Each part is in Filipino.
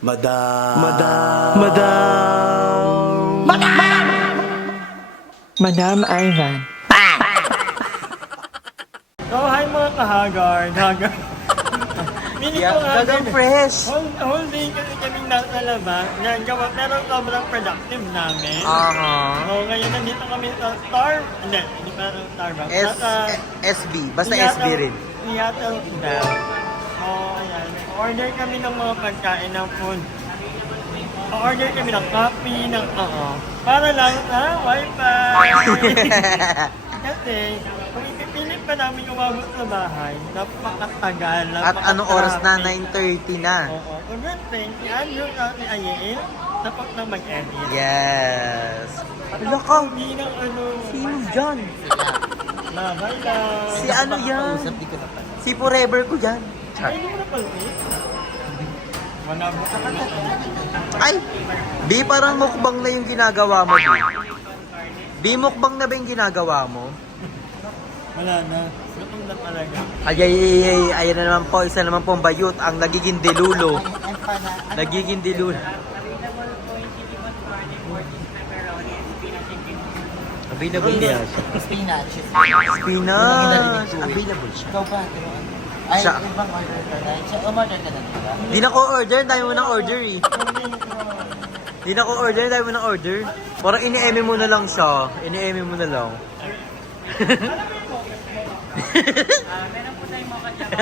Madam. Madam Ivan. Oh, hi mga kahagard. Mini ko nga. Gagang fresh. Whole day kasi kaming nasa labas. Yan, gawa. Pero sobrang productive namin. So, ngayon nandito kami sa Star. Hindi pa Starbucks. SB. Basta SB rin. Seattle Bell. So, ayan. Order kami ng mga pagkain ng food. Order kami ng coffee, ng para lang sa wifi. Kasi, kung ipipilit pa namin umabot sa bahay, napakatagal. At anong oras na? 9:30 na. Oo. Kung good thing, si Andrew at si Ayin, tapos na mag-edit. Yes. Wala ka. Hindi ng Sino dyan? Labay lang. Si ano yan? Si forever ko dyan. Ay, hindi mo na palpit. Wala mo ka na. Ay! Bi, parang mukbang na yung ginagawa mo, Bi. Bi, mukbang na ba yung ginagawa mo? Wala na. Gutom na talaga. Ayan na naman po, isa naman pong bayot, ang nagiging dilulo. Nagiging dilulo. Available niya siya. Spinach. Spinach. Available siya. Ikaw ba? Ay, Siya. ibang order ka na. Umorder ka na diba? Di na ko order, dahil mo nang order eh. Di na ko order, dahil mo nang order. Parang ini-eme mo na lang siya. Ini-eme mo na lang. Meron po tayong mga kachapa.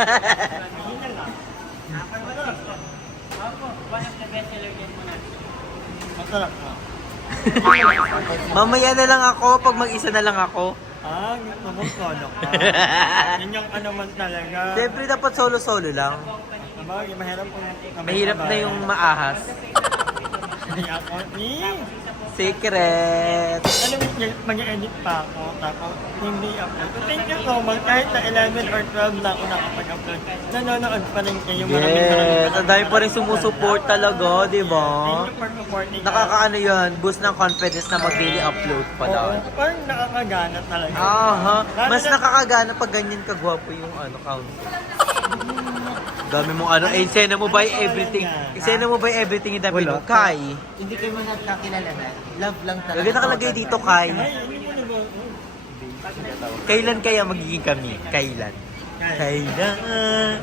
Masarap na. Mamaya na lang ako, pag mag-isa na lang ako. Gusto mo solo ka. Yan yung ano man talaga. Siyempre dapat solo-solo lang. Sabagay, mahirap kung Mahirap na yung maahas. Hindi ako. Secret. Alam mo, mag-edit pa ako. Tapos, hindi upload. So, thank you so much. Kahit na 11 or 12 na ako nakapag-upload. Nanonood pa rin kayo. Yes, ang dami pa rin sumusuport talaga, di ba? Thank you for supporting us. Nakakaano yun, boost ng confidence na mag-daily upload pa daw. Oo, parang nakakagana talaga. Aha, mas nakakagana pag ganyan kagwapo yung count. Dami mong sena mo by everything. Sena mo by everything yung dami mo. Kai. Hindi kayo mo nagkakilala na. Love lang talaga. Lagyan nakalagay dito, Kai. Ay, hindi mo na ba? Kailan kaya magiging kami? Kailan? Kailan?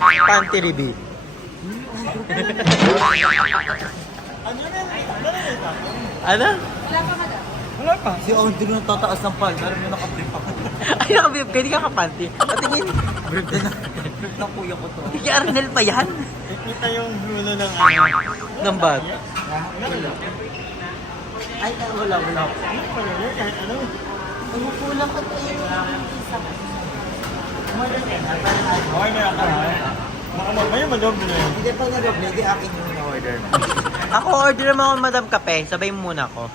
Panty reveal. Ano na? Ano? Wala pa. Si Audrey nang tataas ng pal. Meron mo nakaprint pa. Ay, nakabib ka, hindi ka kapanty. Patingin. Brief ng kuya ko to. Hindi Arnel pa yan. Kita yung dulo ng Ng bag. Ay, wala. Ano? Kulang ka tayo. Okay na ako. Baka mamaya madoble na yun. Hindi pa na-roble. Hindi akin yung in-order. Ako order naman ako Madam Kape. Sabay mo muna ako.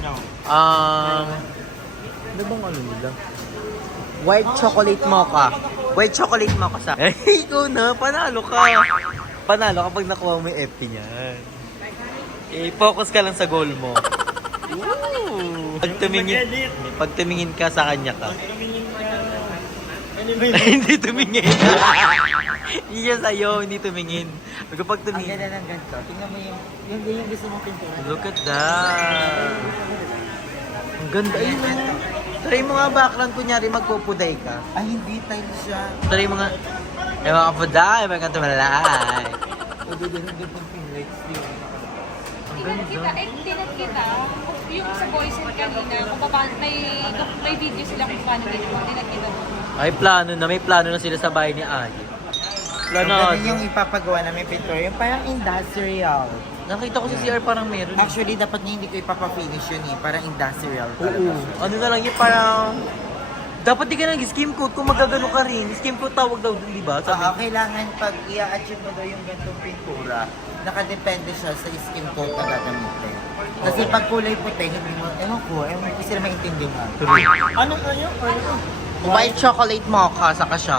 No. Ano bang ano nila? White chocolate mocha. White chocolate mocha sa akin. Ikaw na, panalo ka. Panalo kapag nakuha mo yung FP niyan. Focus ka lang sa goal mo. Pag tumingin ka sa kanya ka. Tumingin ka. Ano ba yun? Hindi tumingin. Hindi siya sa'yo, hindi tumingin. Pag Ang tumingin. ganda ng ganito. Tingnan mo yung gusto mong pintura. Look at that. Ang ganda. Ayun. Try mo nga background, kunyari magpupuday ka. Ay, hindi tayo siya. Try mo nga. Ay mga kapuday, mga tumalay. O, doon pang pinlights yun. Tinat kita, yung sa voice kanina, kung paano, may video sila kung paano ginawa, tinat kita doon. Ay, may plano na sila sa bahay ni Ay. Plano. Ganun yung ipapagawa namin pintura. Yung parang industrial. Nakita ko sa CR parang meron. Actually, dapat na hindi ko ipapafinish yun eh. Parang industrial Oo. talaga siya. Ano na lang yun, parang... Dapat di ka nag-skim coat kung magagano ka rin. Skim coat tawag daw dun, di ba? Oo, kailangan pag i-achieve mo daw yung gantong pintura, nakadepende siya sa skin coat na gagamitin. Kasi pag kulay puti, hindi mo, ewan ko sila maintindihan. Ano kayo? Ano? White chocolate mocha, saka siya.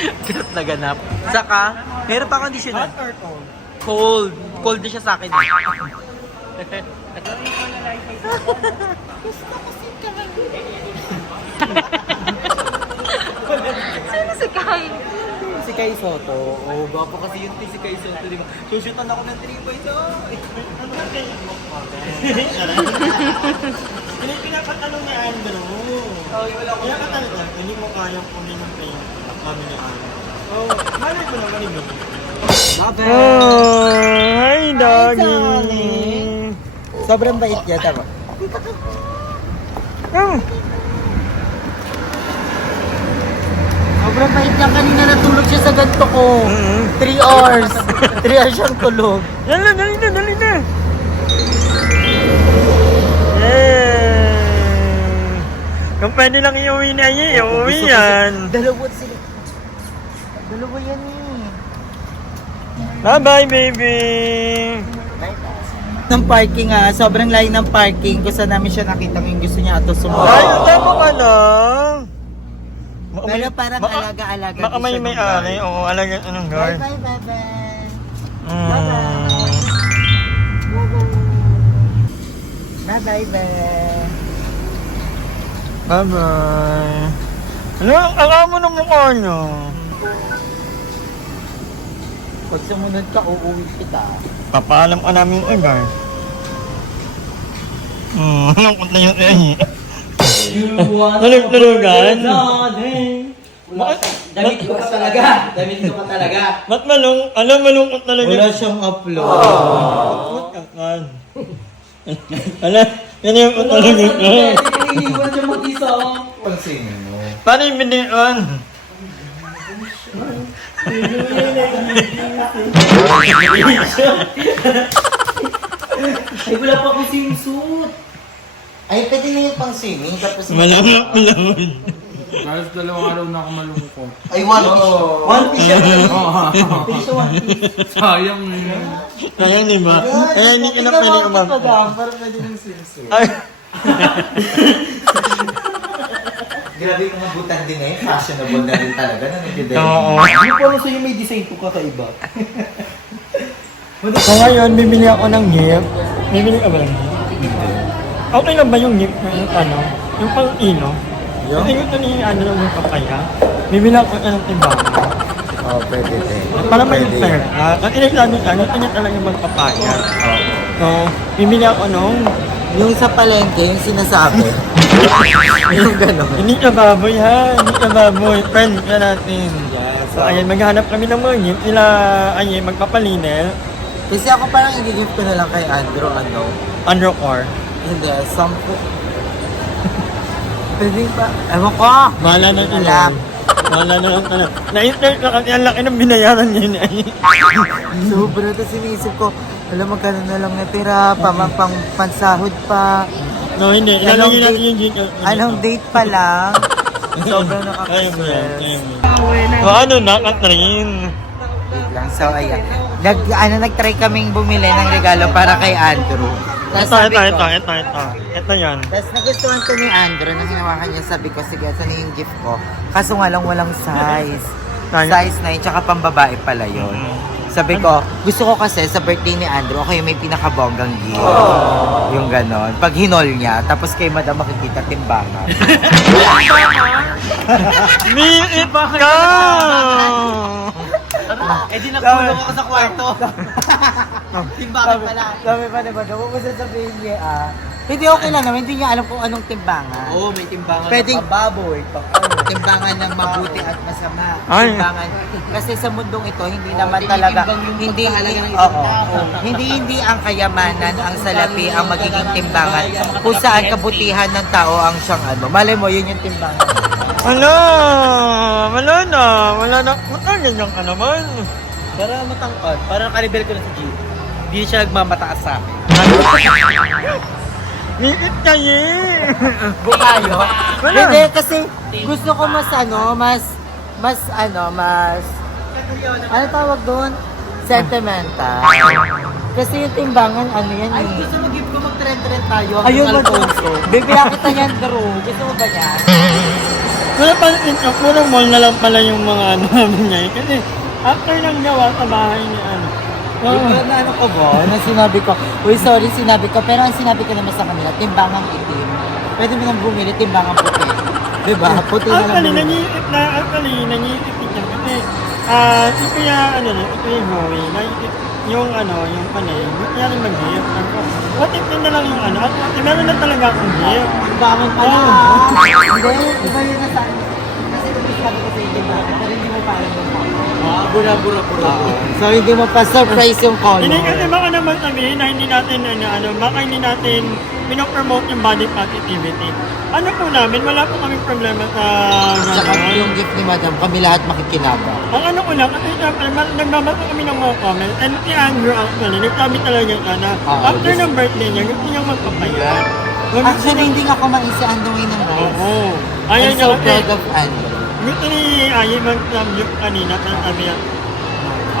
Ganap na ganap. Saka, meron pa conditioner. Hot or cold? Cold. Cold din siya sa akin. Sino si Kai? Si si Kai Soto. Oo, gwapo kasi yung si Kai Soto, di ba? Sushutan ako ng 3 by Ano ba kayo mo pa? Hindi pinapatanong ni Andrew. wala ko. Kaya ka talaga, hindi mo kayang kunin ng kayo kami ni Andrew. Oh, malay mo naman yung ganito. Oh, hi, doggy. Sobrang bait niya, tama? Sobrang bait niya. Kanina natulog siya sa ganito ko. 3 hours. 3 hours siyang tulog. Dali na, dali na, dali na. Yay! Kung pwede lang iuwi na yan, iuwi yan. Dalawa sila. Dalawa yan eh. Bye-bye, baby. Ng parking sobrang layo ng parking. Kung saan namin siya nakita yung gusto niya ato Ay, sumunod. tama ka na. Pero parang alaga-alaga. Baka din siya may ng ari. guard. Oo, alaga anong Bye guard. bye bye bye. Bye bye bye. Bye-bye. Ano, ang mo ng mukha niyo. Pag sumunod ka, uuwi kita. Papaalam ka namin yung guard. Anong punta yung tayo? Nalug-nalugan? Damit ko pa talaga. Damit ko pa talaga. Ba't malungkot talaga? Wala siyang upload. Ala, yan yung talaga ko. Iniwan siya mag-isa. Pansinin mo. Paano yung binian? Ay, wala pa akong swimsuit. Ay, pwede na yung pang swimming. Tapos Malamang malaman. Halos 2 araw na ako malungkot. Ay, one piece. One piece yan. Sayang na yun. Kaya di ba? Kaya hindi ka na pwede umap. Para pwede ng swimsuit. Ay, Grabe yung mga butan din ngayon. Fashionable na rin talaga. oo. Ano pa sa'yo may design ko kakaiba? So ngayon, bibili ako ng gift. Bibili ka ba ng gift? Okay lang ba yung gift na yung ano? Yung pang-ino? Yung gusto ni ano yung papaya? Bibili ako ng timbangan. Oo, pwede din. Para may fair. At inexamin ka, gusto niya talaga magpapaya. So, bibili ako nung Yung sa palengke, yung sinasabi. Yung gano'n. hindi ka baboy ha, hindi ka baboy. Friend ka natin. So ayan, maghanap kami ng mga gift. Sila, ayan, magpapalinel. Kasi ako parang i-gift ko na lang kay Andrew, Undercore. Hindi, 10. Pwede ba? Ewan ko! Bahala na Alam. ilan. Bahala na lang tayo. Na-internet na kasi ang laki ng binayaran niya na Sobra, tapos iniisip ko, alam magkano na lang natira, pansahod pa. No, hindi. Anong Ilalagay natin date? yung dito. Anong date pa lang? Sobrang Kaya mo yan, nakaka-stress. kaya mo yan. O ano na, Catherine? Wait lang, so ayan. Nag-try kaming bumili ng regalo para kay Andrew. Tapos sabi ko, Ito yan. Tapos nagustuhan ko ni Andrew, nang hinawakan niya, sabi ko, sige, saan yung gift ko? Kaso nga lang walang size. Size 9, tsaka pambabae pala yun. Sabi ko, gusto ko kasi sa birthday ni Andrew, ako yung may pinakabonggang gift. Yung ganon. Pag hinol niya, tapos kay madam makikita timbangan. Biit ka! Eh di nakulong ako sa kwarto. Timbangan pala. Sabi pa diba, huwag mo sasabihin niya, hindi okay lang naman, hindi niya alam kung anong timbangan. Oo, may timbangan Pwedeng ng baboy. timbangan ng mabuti at masama. Ay. Timbangan. Kasi sa mundong ito, hindi naman talaga, hindi, hindi ang kayamanan, ang salapi, ang magiging timbangan. Kung saan kabutihan ng tao ang siyang ano. Malay mo, yun yung timbangan. Wala na. Matagal yung ano man. Para matangkad. Para nakaribel ko na si G. Hindi siya nagmamataas sa akin. Biit kayo! Bukayo. Wala. Hindi, kasi gusto ko mas ano tawag doon? Sentimental. Kasi yung timbangan, ano yan Ay, eh. gusto mo gift ko mag-trend-trend tayo. Ayun mo Alfonso. Bibila kita yan, Drew. Gusto mo ba yan? Wala pa rin, puro mall na lang pala yung mga ano namin ngayon. Kasi after ng gawa sa bahay ni ano. Yung na ano ko ba? Na sinabi ko, uy sorry sinabi ko, pero ang sinabi ko naman sa kanila, timbangang itim. Pwede mo nang bumili timbangang puti. Diba? Puti na lang Actually, bumili. nangiitip niya. Kasi Si Kuya, ano na, si Kuya Joey, yung panay, kaya rin mag-gift. What if yun na lang yung meron na talaga akong gift. Bangon pa lang. Hindi, iba yung nasa... Kasi sabi ko sa inyo ba, pero hindi mo pa alam yung Bura. So hindi mo pa surprise yung color. Hindi kasi baka naman sabihin na hindi natin, baka hindi natin pinopromote yung body positivity. Ano po namin, wala po kaming problema sa Tsaka gano'n. yung gift ni Madam, kami lahat makikinabang. Ang ano ko lang, kasi syempre, nagbabasa kami ng mga comments, and si Andrew actually, nagsabi talaga siya na after ng birthday niya, gusto niyang magpapayat. Actually, hindi nga kumain si Andoy ng rice. Oo. Ayaw I'm niya so kasi, proud of Andoy. gusto ni Ayi mag-samgyup kanina, tapos sabi niya,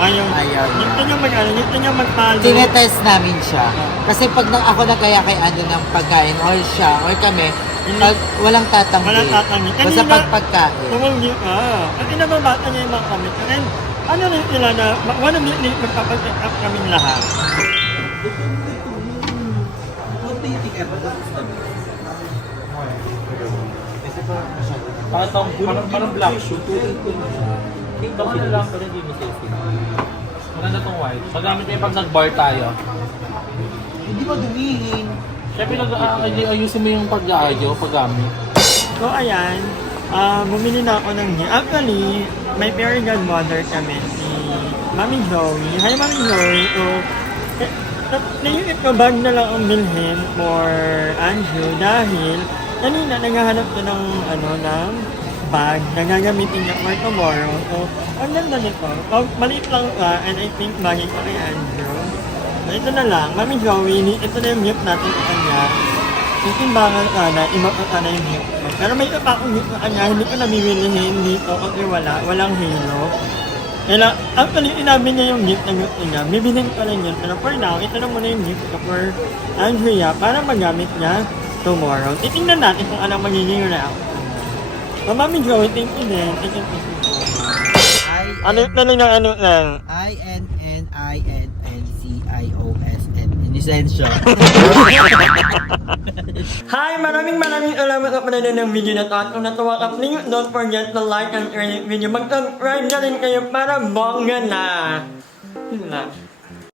ayaw. Ayaw niya. Gusto niya magpalo. Tinetest namin siya. Kasi pag ako nagkaya kay Ando ng pagkain, or siya, or kami, pag walang tatanggi. Walang tatanggi. Basta Kanina, pag pagkain. Tumanggi ka. Kasi nababasa niya yung mga comments. And ano rin sila na, one of the magpapag-check up kaming lahat. Parang black shoe. Ito ka na lang, pero hindi mo safety. Maganda tong white. Magamit mo yung pag nag-bar tayo. Hindi mo dumihin. Siyempre, ayusin mo yung paggamit. So ayan, bumili na ako ng actually, may fairy godmother kami, si Mami Joey. Hi Mami Joey. So, naisip ko bag na lang ang bilhin for Andrew dahil kanina naghahanap ko ng ng bag na gagamitin niya for tomorrow. So, ang ganda nito. Maliit lang ka and I think bagay ko kay Andrew. So, ito na lang. Mami Joey, ito na yung gift natin sa kanya. Titimbangan sana, iba pa sana yung gift ko. Pero may iba pa akong gift sa kanya, hindi ko nabibilihin dito kasi walang halo. Kaya actually, inabi niya yung gift na gusto niya. Bibilhin ko lang yun. Pero for now, ito na muna yung gift ko for Andrea para magamit niya tomorrow. Titingnan natin kung anong magiging reaction. So, Mami Joey, thank you din. Thank you. Ano lang. INNINCIOSN. Inisensya. Hi! Maraming salamat sa panonood ng video na to. At kung natuwa ka, please don't forget to like and share this video. Mag-subscribe na rin kayo para bongga na. Yun lang.